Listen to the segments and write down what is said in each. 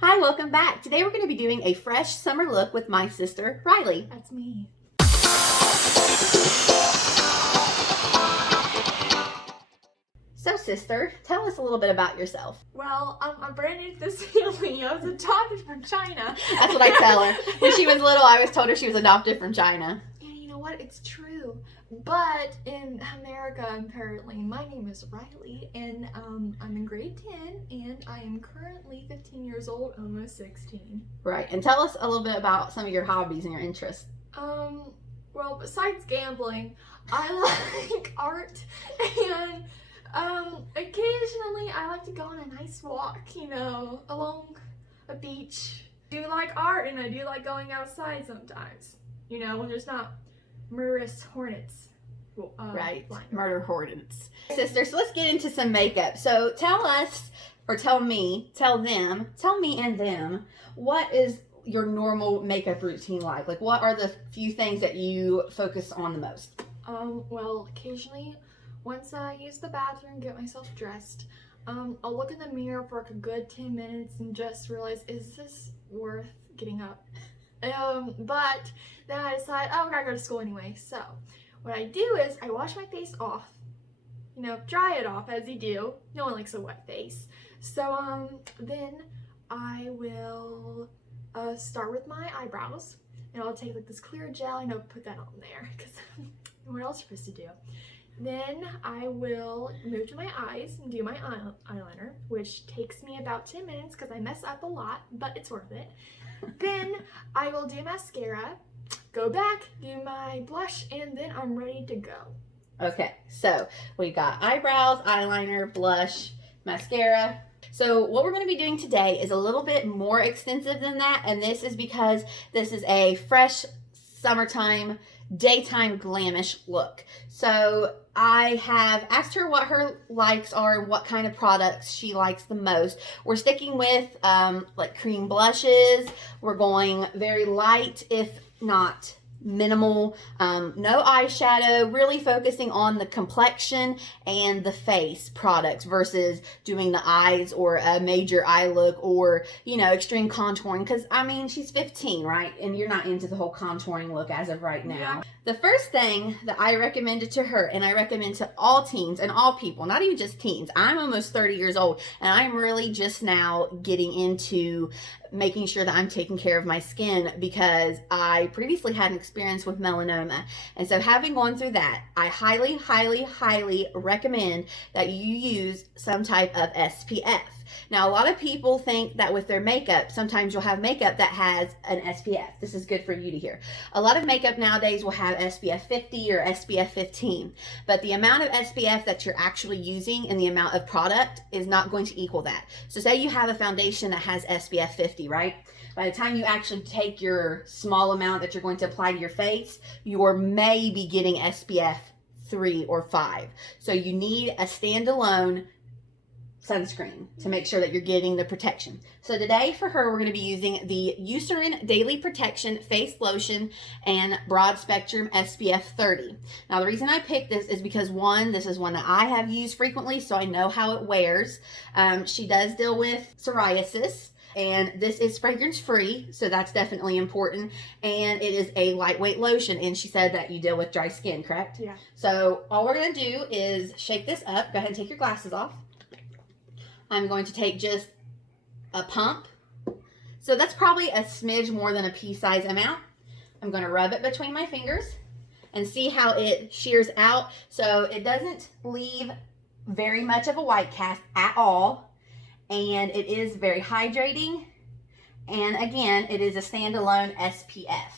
Hi, welcome back. Today we're going to be doing a fresh summer look with my sister, Riley. That's me. So sister, tell us a little bit about yourself. Well, I'm brand new to this family. I was adopted from China. That's what I tell her. When she was little, I always told her she was adopted from China. And you know what? It's true. But in America, apparently, my name is Riley, and I'm in grade 10, and I am currently 15 years old, almost 16. Right, and tell us a little bit about some of your hobbies and your interests. Well, besides gambling, I like art, and occasionally I like to go on a nice walk, along a beach. I do like art, and I do like going outside sometimes, when there's not murderous hornets. Right, flying. murder hornets. Sister, so let's get into some makeup. So tell us, or tell me and them, what is your normal makeup routine like? Like, what are the few things that you focus on the most? Well, occasionally, once I use the bathroom, get myself dressed, I'll look in the mirror for like a good 10 minutes and just realize, is this worth getting up? But then I decide, oh, I gotta go to school anyway. So what I do is I wash my face off, dry it off as you do. No one likes a wet face. So then I will start with my eyebrows, and I'll take like this clear gel and I'll put that on there because what else are you supposed to do? Then I will move to my eyes and do my eyeliner, which takes me about 10 minutes because I mess up a lot, but it's worth it. Then I will do mascara, go back, do my blush, and then I'm ready to go. Okay, so we got eyebrows, eyeliner, blush, mascara. So what we're going to be doing today is a little bit more extensive than that, and this is because this is a fresh summertime daytime glamish look. So I have asked her what her likes are and what kind of products she likes the most. We're sticking with like cream blushes. We're going very light, if not minimal, no eyeshadow, really focusing on the complexion and the face products versus doing the eyes or a major eye look or, extreme contouring. Because, she's 15, right? And you're not into the whole contouring look as of right now. Yeah. The first thing that I recommended to her, and I recommend to all teens and all people, not even just teens. I'm almost 30 years old, and I'm really just now getting into making sure that I'm taking care of my skin because I previously had an experience with melanoma. And so having gone through that, I highly, highly, highly recommend that you use some type of SPF. Now, a lot of people think that with their makeup, sometimes you'll have makeup that has an SPF. This is good for you to hear. A lot of makeup nowadays will have SPF 50 or SPF 15, but the amount of SPF that you're actually using and the amount of product is not going to equal that. So say you have a foundation that has SPF 50, right? By the time you actually take your small amount that you're going to apply to your face, you're maybe getting SPF 3 or 5. So you need a standalone sunscreen to make sure that you're getting the protection. So today for her, we're going to be using the Eucerin Daily Protection Face Lotion and Broad Spectrum SPF 30. Now the reason I picked this is because one, this is one that I have used frequently, so I know how it wears. She does deal with psoriasis, and this is fragrance free, so that's definitely important. And it is a lightweight lotion, and she said that you deal with dry skin, correct? Yeah. So all we're going to do is shake this up. Go ahead and take your glasses off. I'm going to take just a pump. So that's probably a smidge more than a pea-size amount. I'm going to rub it between my fingers and see how it shears out. So it doesn't leave very much of a white cast at all. And it is very hydrating. And again, it is a standalone SPF.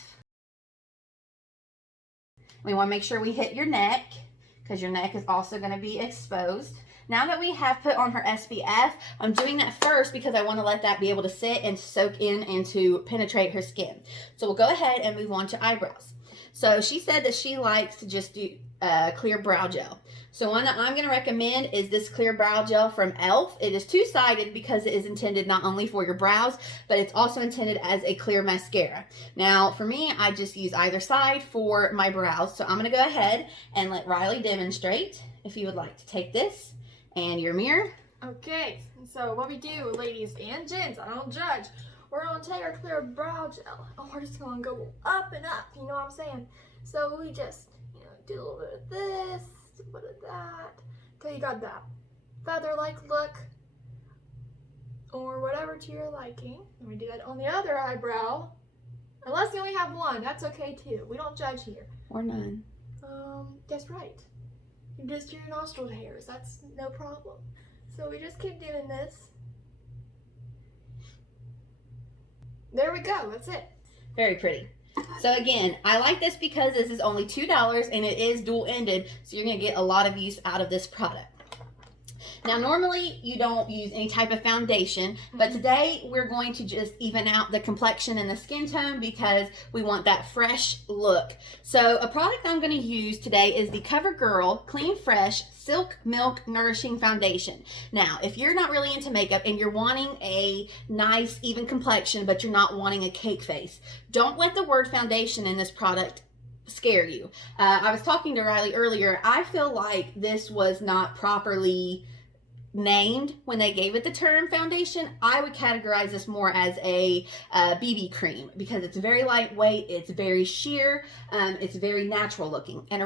We want to make sure we hit your neck because your neck is also going to be exposed. Now that we have put on her SPF, I'm doing that first because I want to let that be able to sit and soak in and to penetrate her skin. So we'll go ahead and move on to eyebrows. So she said that she likes to just do clear brow gel. So one that I'm going to recommend is this clear brow gel from e.l.f. It is two-sided because it is intended not only for your brows, but it's also intended as a clear mascara. Now, for me, I just use either side for my brows. So I'm going to go ahead and let Riley demonstrate. If you would like to take this and your mirror Okay, so what we do, ladies and gents, I don't judge. We're gonna take our clear brow gel and we're just gonna go up and up, you know what I'm saying? So we just, do a little bit of this, a little bit of that, till you got that feather-like look, or whatever to your liking. And we do that on the other eyebrow. Unless you only have one, that's okay too. We don't judge here. Or none. That's right. Just your nostril hairs, that's no problem. So we just keep doing this. There we go, that's it. Very pretty. So again, I like this because this is only $2 and it is dual-ended, so you're going to get a lot of use out of this product. Now, normally you don't use any type of foundation, but today we're going to just even out the complexion and the skin tone because we want that fresh look. So a product I'm going to use today is the CoverGirl Clean Fresh Silk Milk Nourishing Foundation. Now, if you're not really into makeup and you're wanting a nice, even complexion, but you're not wanting a cake face, don't let the word foundation in this product scare you. I was talking to Riley earlier. I feel like this was not properly named when they gave it the term foundation. I would categorize this more as a BB cream because it's very lightweight, it's very sheer, it's very natural looking. And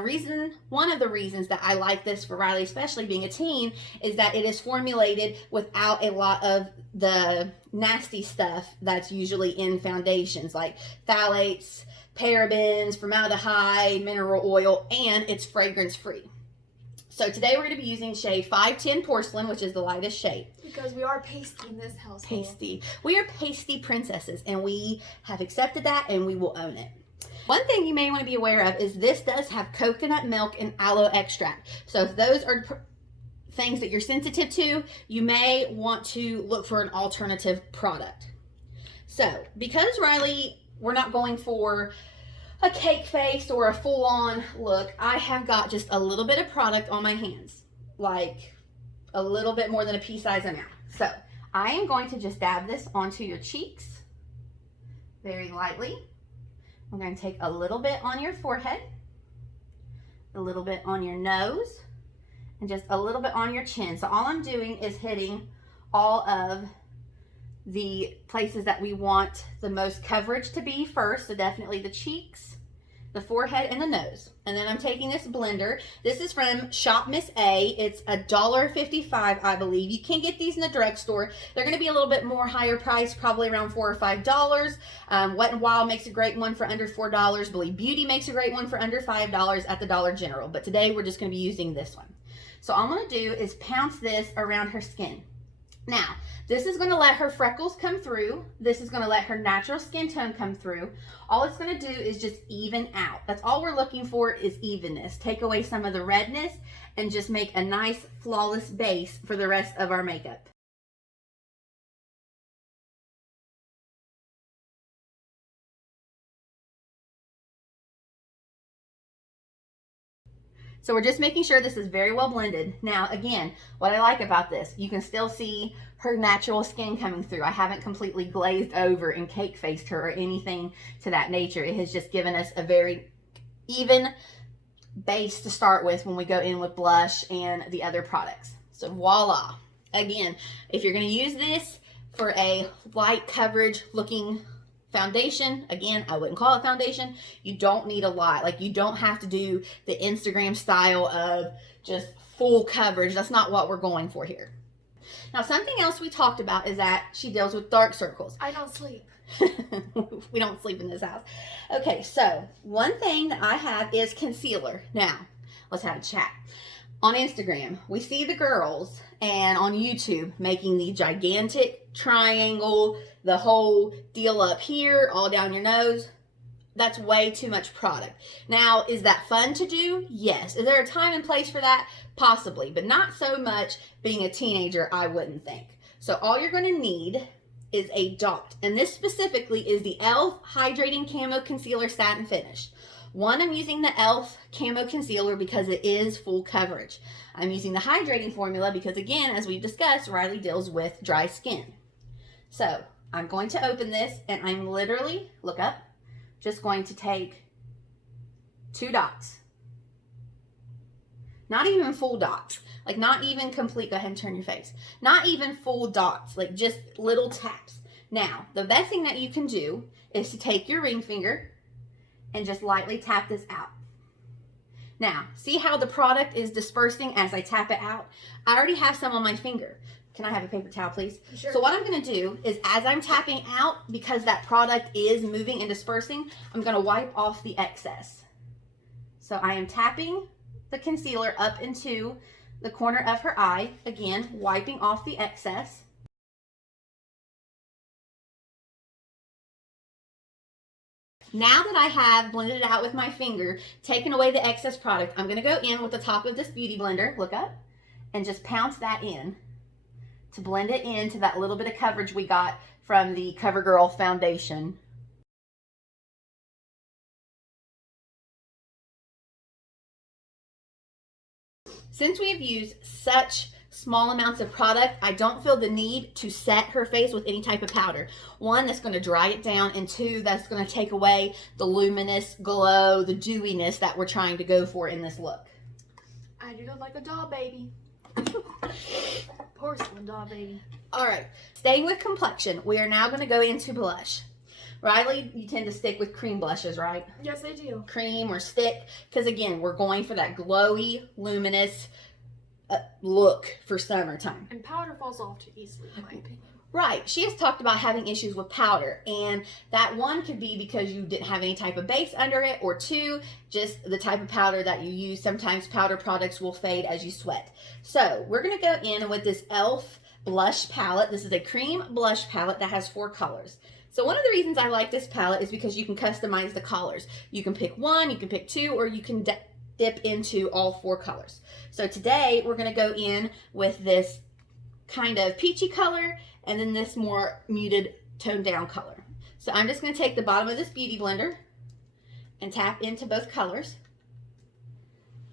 one of the reasons that I like this for Riley, especially being a teen, is that it is formulated without a lot of the nasty stuff that's usually in foundations like phthalates, parabens, formaldehyde, mineral oil, and it's fragrance free. So today we're going to be using shade 510 Porcelain, which is the lightest shade. Because we are pasty in this household. Pasty. We are pasty princesses, and we have accepted that, and we will own it. One thing you may want to be aware of is this does have coconut milk and aloe extract. So if those are things that you're sensitive to, you may want to look for an alternative product. So because Riley, we're not going for a cake face or a full-on look, I have got just a little bit of product on my hands, like a little bit more than a pea-sized amount. So I am going to just dab this onto your cheeks very lightly. I'm going to take a little bit on your forehead, a little bit on your nose, and just a little bit on your chin. So all I'm doing is hitting all of the places that we want the most coverage to be first. So definitely the cheeks, the forehead, and the nose. And then I'm taking this blender. This is from Shop Miss A. It's $1.55, I believe. You can get these in the drugstore. They're going to be a little bit more higher priced, probably around $4 or $5. Wet n Wild makes a great one for under $4. Believe Beauty makes a great one for under $5 at the Dollar General. But today we're just going to be using this one. So all I'm going to do is pounce this around her skin. Now, this is going to let her freckles come through. This is going to let her natural skin tone come through. All it's going to do is just even out. That's all we're looking for, is evenness. Take away some of the redness and just make a nice, flawless base for the rest of our makeup. So we're just making sure this is very well blended. Now, again, what I like about this, you can still see her natural skin coming through. I haven't completely glazed over and cake faced her or anything to that nature. It has just given us a very even base to start with when we go in with blush and the other products. So voila. Again, if you're going to use this for a light coverage looking foundation, again, I wouldn't call it foundation. You don't need a lot. Like, you don't have to do the Instagram style of just full coverage. That's not what we're going for here. Now, something else we talked about is that she deals with dark circles. I don't sleep. We don't sleep in this house. Okay, so one thing that I have is concealer. Now, let's have a chat. On Instagram, we see the girls, and on YouTube, making the gigantic triangle, the whole deal up here, all down your nose. That's way too much product. Now, is that fun to do? Yes. Is there a time and place for that? Possibly, but not so much being a teenager, I wouldn't think. So all you're going to need is a dot, and this specifically is the e.l.f. Hydrating Camo Concealer Satin Finish. One, I'm using the e.l.f. Camo Concealer because it is full coverage. I'm using the hydrating formula because, again, as we've discussed, Riley deals with dry skin. So I'm going to open this, and I'm literally, look up, just going to take 2 dots. Not even full dots. Like not even complete, go ahead and turn your face. Not even full dots, like just little taps. Now, the best thing that you can do is to take your ring finger and just lightly tap this out. Now, see how the product is dispersing as I tap it out? I already have some on my finger. Can I have a paper towel, please? Sure. So what I'm going to do is as I'm tapping out, because that product is moving and dispersing, I'm going to wipe off the excess. So I am tapping the concealer up into the corner of her eye, again, wiping off the excess. Now that I have blended it out with my finger, taken away the excess product, I'm going to go in with the top of this beauty blender, look up, and just pounce that in to blend it into that little bit of coverage we got from the CoverGirl foundation. Since we have used such small amounts of product, I don't feel the need to set her face with any type of powder. One, that's going to dry it down, and two, that's going to take away the luminous glow, the dewiness that we're trying to go for in this look. I do look like a doll baby. Porcelain doll baby. All right, staying with complexion, we are now going to go into blush. Riley, you tend to stick with cream blushes, right? Yes, I do. Cream or stick, because again, we're going for that glowy, luminous look for summertime. And powder falls off too easily, in my opinion. Right. She has talked about having issues with powder, and that one could be because you didn't have any type of base under it, or two, just the type of powder that you use. Sometimes powder products will fade as you sweat. So we're going to go in with this e.l.f. blush palette. This is a cream blush palette that has 4 colors. So one of the reasons I like this palette is because you can customize the colors. You can pick 1, you can pick 2, or you can dip into all 4 colors. So today we're going to go in with this kind of peachy color and then this more muted toned down color. So I'm just going to take the bottom of this beauty blender and tap into both colors.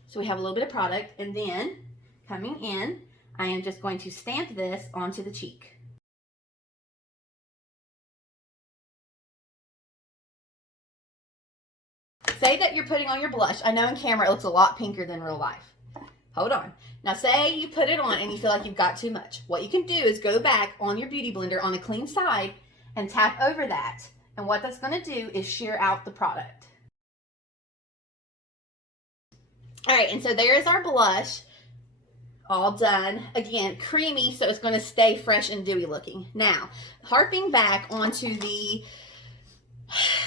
So we have a little bit of product, and then coming in, I am just going to stamp this onto the cheek. Say that you're putting on your blush. I know in camera it looks a lot pinker than real life. Hold on. Now say you put it on and you feel like you've got too much. What you can do is go back on your beauty blender on the clean side and tap over that. And what that's going to do is shear out the product. All right, and so there's our blush. All done. Again, creamy, so it's going to stay fresh and dewy looking. Now, harping back onto the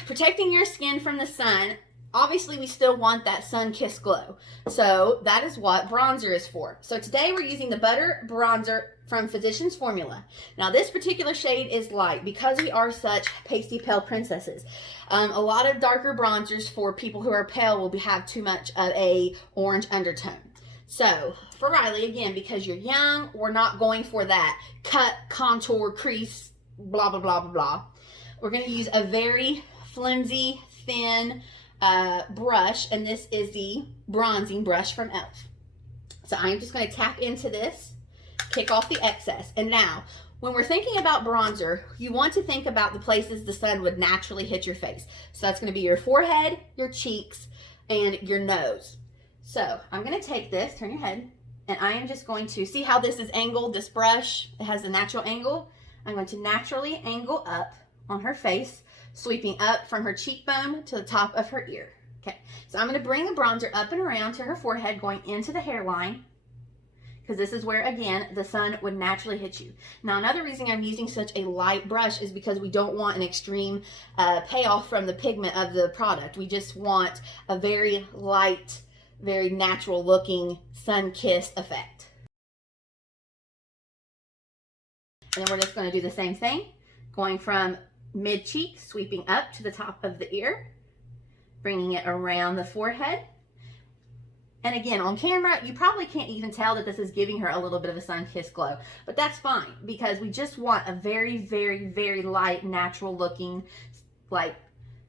protecting your skin from the sun, obviously we still want that sun-kissed glow. So that is what bronzer is for. So today we're using the Butter Bronzer from Physicians Formula. Now this particular shade is light because we are such pasty pale princesses. A lot of darker bronzers for people who are pale will have too much of a orange undertone. So for Riley, again, because you're young, we're not going for that cut, contour, crease, blah, blah, blah, blah, blah. We're going to use a very flimsy, thin brush, and this is the bronzing brush from e.l.f. So I'm just going to tap into this, kick off the excess. And now, when we're thinking about bronzer, you want to think about the places the sun would naturally hit your face. So that's going to be your forehead, your cheeks, and your nose. So I'm going to take this, turn your head, and I am just going to see how this is angled, this brush. It has a natural angle. I'm going to naturally angle up on her face, sweeping up from her cheekbone to the top of her ear. Okay, so I'm going to bring the bronzer up and around to her forehead, going into the hairline, because this is where, again, the sun would naturally hit you. Now, another reason I'm using such a light brush is because we don't want an extreme payoff from the pigment of the product. We just want a very light, very natural looking sun-kissed effect. And then we're just going to do the same thing, going from mid-cheek, sweeping up to the top of the ear, bringing it around the forehead. And again, on camera, you probably can't even tell that this is giving her a little bit of a sun-kissed glow, but that's fine because we just want a very, very, very light, natural looking, like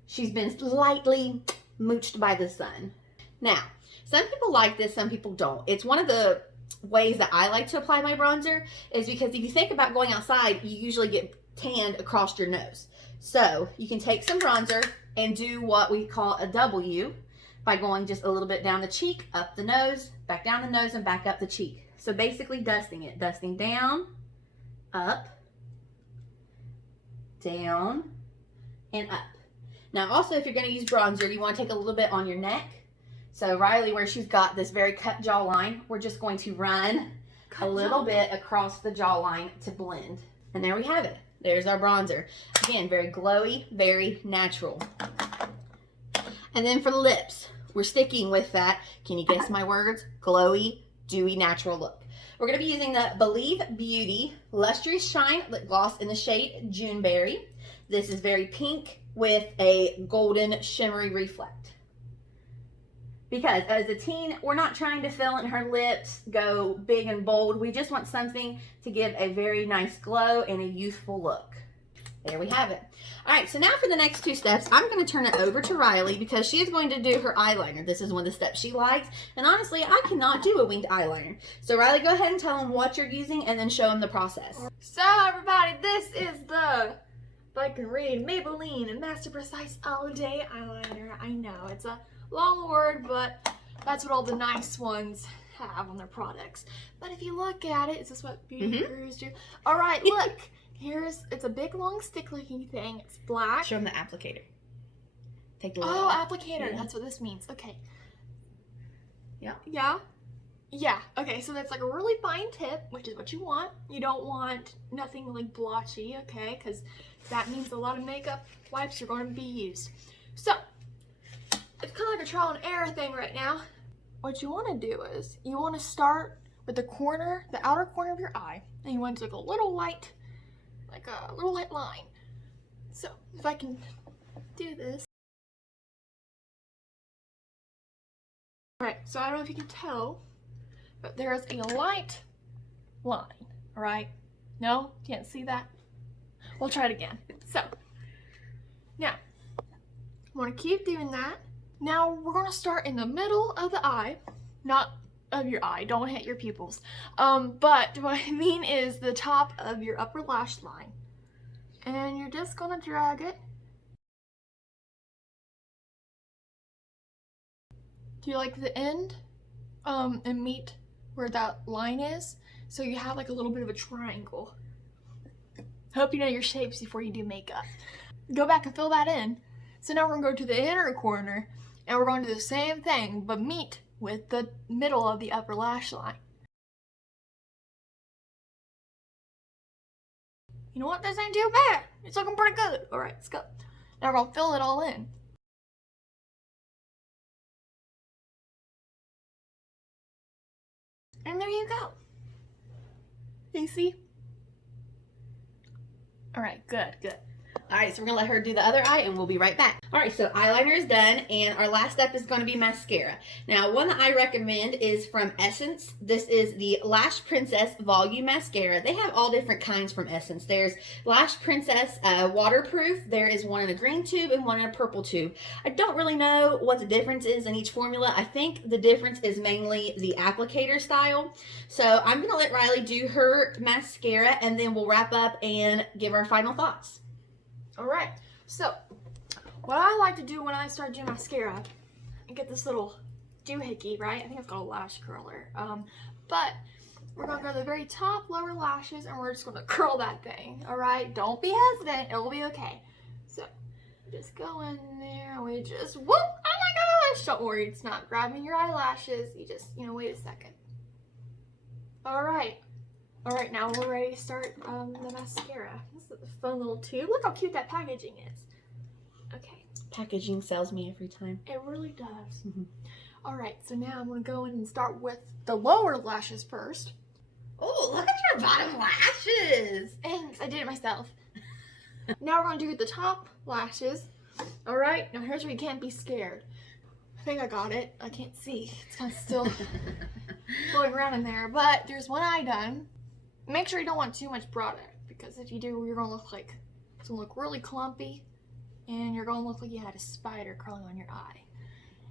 she's been lightly mooched by the sun. Now, some people like this, some people don't. It's one of the ways that I like to apply my bronzer is because if you think about going outside, you usually get tanned across your nose. So you can take some bronzer and do what we call a W by going just a little bit down the cheek, up the nose, back down the nose, and back up the cheek. So basically dusting it. Dusting down, up, down, and up. Now also, if you're going to use bronzer, you want to take a little bit on your neck. So Riley, where she's got this very cut jawline, we're just going to run a little bit across the jawline to blend. And there we have it. There's our bronzer. Again, very glowy, very natural. And then for the lips, we're sticking with that, can you guess my words? Glowy, dewy, natural look. We're going to be using the Believe Beauty Lustrious Shine Lip Gloss in the shade Juneberry. This is very pink with a golden shimmery reflect. Because as a teen, we're not trying to fill in her lips, go big and bold. We just want something to give a very nice glow and a youthful look. There we have it. All right, so now for the next two steps, I'm going to turn it over to Riley because she is going to do her eyeliner. This is one of the steps she likes. And honestly, I cannot do a winged eyeliner. So Riley, go ahead and tell them what you're using and then show them the process. So everybody, this is the, if I can read, Maybelline Master Precise All Day Eyeliner. I know, it's a long word, but that's what all the nice ones have on their products. But if you look at it, is this what beauty gurus do? All right, look. It's a big long stick looking thing. It's black. Show them the applicator. Take the lid off. applicator. Yeah. That's what this means. Okay. Yeah. Yeah. Yeah. Okay, so that's like a really fine tip, which is what you want. You don't want nothing like blotchy, okay? Because that means a lot of makeup wipes are going to be used. So, it's kind of like a trial and error thing right now. What you want to do is, you want to start with the outer corner of your eye, and you want to take a little light line. So, if I can do this. Alright, so I don't know if you can tell, but there's a light line, alright? No? Can't see that? We'll try it again. So, now, I want to keep doing that. Now, we're going to start in the middle of the eye, not of your eye, don't hit your pupils. But what I mean is the top of your upper lash line. And you're just going to drag it. Do you like the end? And meet where that line is? So you have like a little bit of a triangle. Hope you know your shapes before you do makeup. Go back and fill that in. So now we're going to go to the inner corner and we're going to do the same thing but meet with the middle of the upper lash line. You know what? This ain't too bad. It's looking pretty good. Alright, let's go. Now we're going to fill it all in. And there you go. You see? Alright, good. All right, so we're gonna let her do the other eye and we'll be right back. All right, so eyeliner is done and our last step is gonna be mascara. Now, one that I recommend is from Essence. This is the Lash Princess Volume Mascara. They have all different kinds from Essence. There's Lash Princess waterproof. There is one in a green tube and one in a purple tube. I don't really know what the difference is in each formula. I think the difference is mainly the applicator style. So I'm gonna let Riley do her mascara and then we'll wrap up and give our final thoughts. Alright, so what I like to do when I start doing mascara, I get this little doohickey, right? I think it's called a lash curler. But we're going to go to the very top lower lashes and we're just going to curl that thing, alright? Don't be hesitant, it'll be okay. So, just go in there and we just, whoop, oh my gosh! Don't worry, it's not grabbing your eyelashes, you just, wait a second. Alright, now we're ready to start the mascara. This is a fun little tube. Look how cute that packaging is. Okay. Packaging sells me every time. It really does. Alright, so now I'm going to go in and start with the lower lashes first. Oh, look at your bottom lashes. Thanks, I did it myself. Now we're going to do the top lashes. Alright, now here's where you can't be scared. I think I got it. I can't see. It's kind of still floating around in there. But there's one eye done. Make sure you don't want too much product, because if you do, you're going to look like, it's going to look really clumpy, and you're going to look like you had a spider crawling on your eye.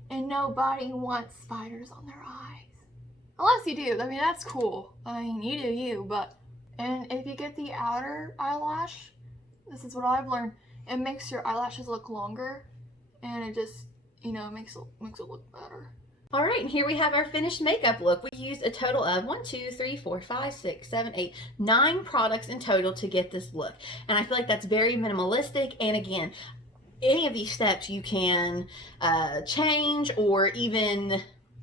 And nobody wants spiders on their eyes. Unless you do. I mean, that's cool. I mean, you do you, but... And if you get the outer eyelash, this is what I've learned, it makes your eyelashes look longer, and it just, you know, makes it look better. All right, and here we have our finished makeup look. We used a total of 9 products in total to get this look. And I feel like that's very minimalistic. And again, any of these steps you can change or even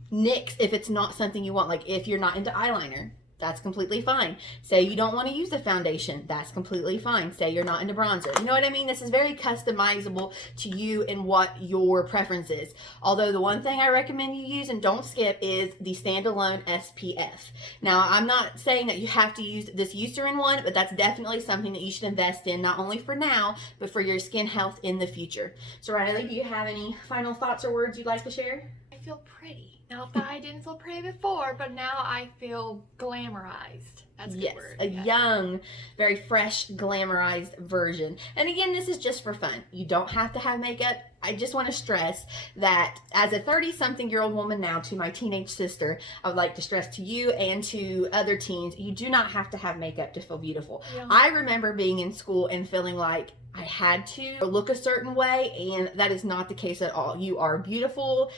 nix if it's not something you want. Like if you're not into eyeliner, that's completely fine. Say you don't want to use the foundation, that's completely fine. Say you're not into bronzer. You know what I mean? This is very customizable to you and what your preference is. Although the one thing I recommend you use and don't skip is the standalone SPF. Now, I'm not saying that you have to use this eucerin one, but that's definitely something that you should invest in, not only for now, but for your skin health in the future. So Riley, do you have any final thoughts or words you'd like to share? I feel pretty. Not that I didn't feel pretty before, but now I feel glamorized. That's a good word. A young, very fresh, glamorized version. And again, this is just for fun. You don't have to have makeup. I just want to stress that as a 30-something-year-old woman now, to my teenage sister, I would like to stress to you and to other teens, you do not have to have makeup to feel beautiful. Yeah. I remember being in school and feeling like I had to look a certain way, and that is not the case at all. You are beautiful,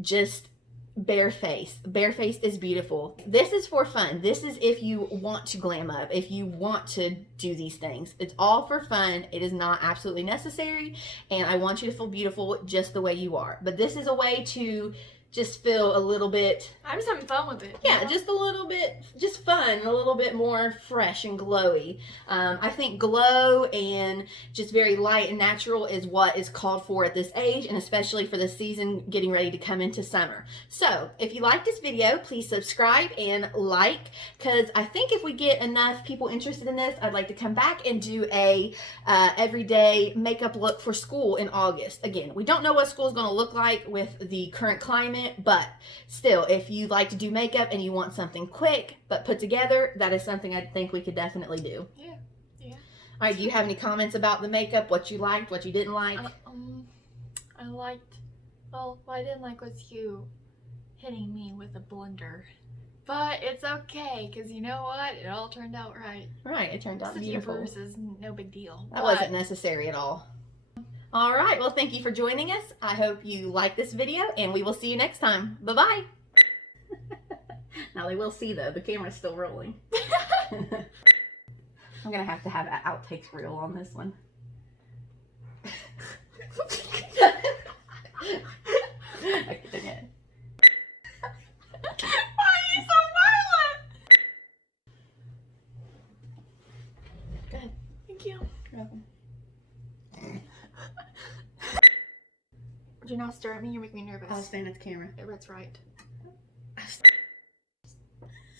just barefaced. Barefaced is beautiful. This is for fun. This is if you want to glam up, if you want to do these things. It's all for fun. It is not absolutely necessary, and I want you to feel beautiful just the way you are. But this is a way to just feel a little bit, I'm just having fun with it. yeah, just a little bit, just fun, a little bit more fresh and glowy. I think glow and just very light and natural is what is called for at this age, and especially for the season getting ready to come into summer. So if you like this video, please subscribe and like, because I think if we get enough people interested in this, I'd like to come back and do a everyday makeup look for school in August. Again, we don't know what school is going to look like with the current climate, but still, if you like to do makeup and you want something quick but put together, that is something I think we could definitely do. Yeah. All right, do you have any comments about the makeup, what you liked, what you didn't like? I liked, well, what I didn't like was you hitting me with a blender. But it's okay, because you know what? It all turned out right. Right, it turned out Just a few beautiful. bruises, no big deal. That wasn't necessary at all. All right, well, thank you for joining us. I hope you like this video, and we will see you next time. Bye-bye. Now they will see, though. The camera's still rolling. I'm going to have an outtakes reel on this one. Okay, dang it. Why are you so violent? Go ahead. Thank you. You're welcome. Do not stare at me, you make me nervous. I was staring at the camera. That's right.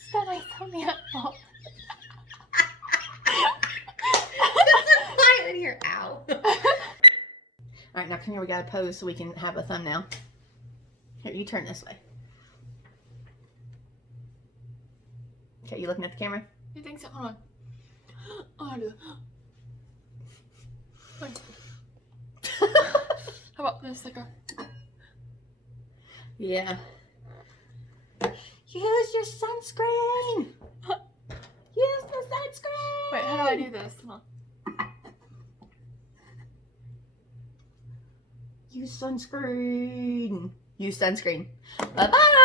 Stop my thumbnail. All right, in here. Ow. Alright, now come here. We gotta pose so we can have a thumbnail. Here, you turn this way. Okay, you looking at the camera? You think so? Hold on. Oh, I do. How about this? Like a... Yeah. Use your sunscreen! Use the sunscreen! Wait, how do I do this? Hold on. Use sunscreen. Use sunscreen. Bye-bye!